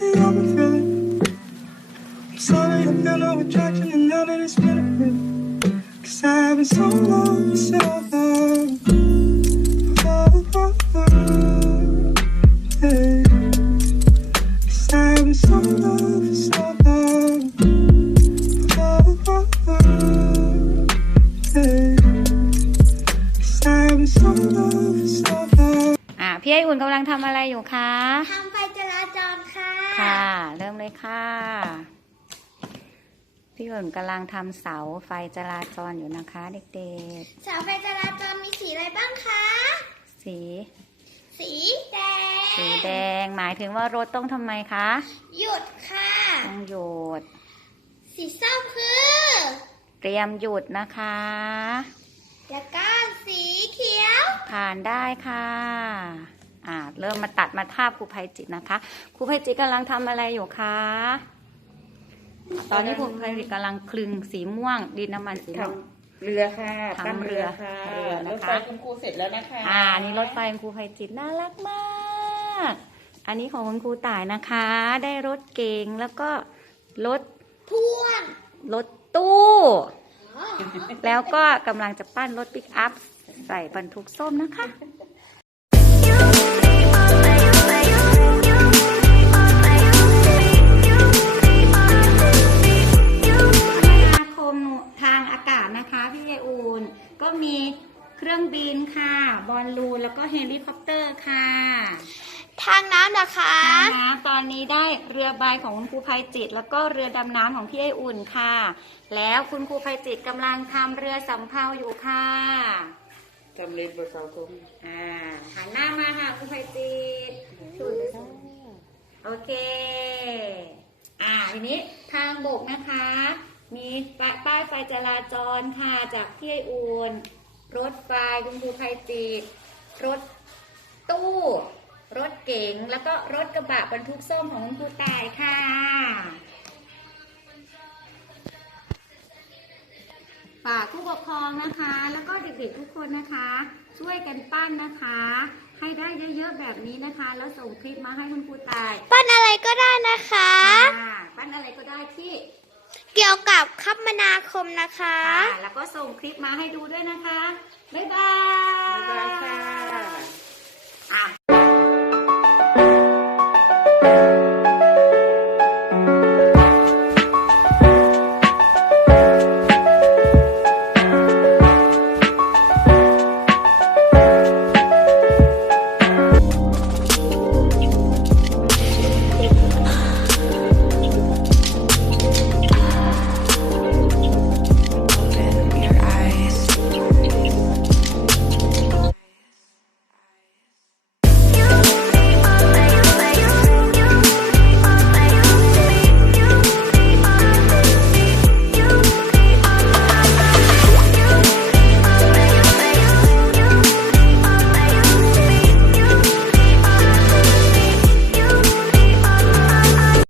อ่าพี่ไออุ่นกำลังทำอะไรอยู่คะทำค่ะ เริ่มเลยค่ะ พี่ฝนกำลังทำเสาไฟจราจรอยู่นะคะเด็กๆ เสาไฟจราจรมีสีอะไรบ้างคะ สี สีแดง สีแดงหมายถึงว่ารถต้องทำไมคะ หยุดค่ะ ต้องหยุด สีส้มคือ เตรียมหยุดนะคะ แล้วก็สีเขียว ผ่านได้ค่ะเริ่มมาตัดมาทาบครูภัยจิตนะคะ ครูภัยจิตกําลังทําอะไรอยู่คะ ตอนนี้ครูภัยจิตกําลังคลึงสีม่วง ดินน้ำมันสีม่วงเรือค่ะทำเรือค่ะเรือนะคะ รถไฟคุณครูเสร็จแล้วนะคะ อ่า นี่รถไฟของครูภัยจิตน่ารักมาก อันนี้ของคุณครูต่ายนะคะ ได้รถเก่งแล้วก็รถท่วนรถตู้ แล้วก็กำลังจะปั้นรถปิกอัพใส่บรรทุกส้มนะคะนก็มีเครื่องบินค่ะ บอลลูนแล้วก็เฮลิคอปเตอร์ค่ะ ทางน้ำนะคะทางน้ำตอนนี้ได้เรือใบของคุณครูภัยจิตแล้วก็เรือดำน้ำของพี่ไออุ่นค่ะ แล้วคุณครูภัยจิตกำลังทำเรือสำเภาอยู่ค่ะจำเรียนประชาคมอ่าหันหน้ามาค่ะคุณภัยจิตโอเคอ่าทีนี้ทางบกนะคะมีป้ายไฟจราจรค่ะจากพี่ไออูนรถไฟคุณครูไพจีรถตู้ รถเก๋ง แล้วก็รถกระบะบรรทุกส้มของคุณครูตายค่ะฝากผู้ปกครองนะคะ แล้วก็เด็กๆทุกคนนะคะ ช่วยกันปั้นนะคะ ให้ได้เยอะ ๆ แบบนี้นะคะแล้วส่งคลิปมาให้คุณครูตาย ปั้นอะไรก็ได้นะคะ ปั้นอะไรก็ได้ที่เกี่ยวกับคมนาคมนะคะ แล้วก็ส่งคลิปมาให้ดูด้วยนะคะ บ๊ายบาย บ๊ายบายค่ะ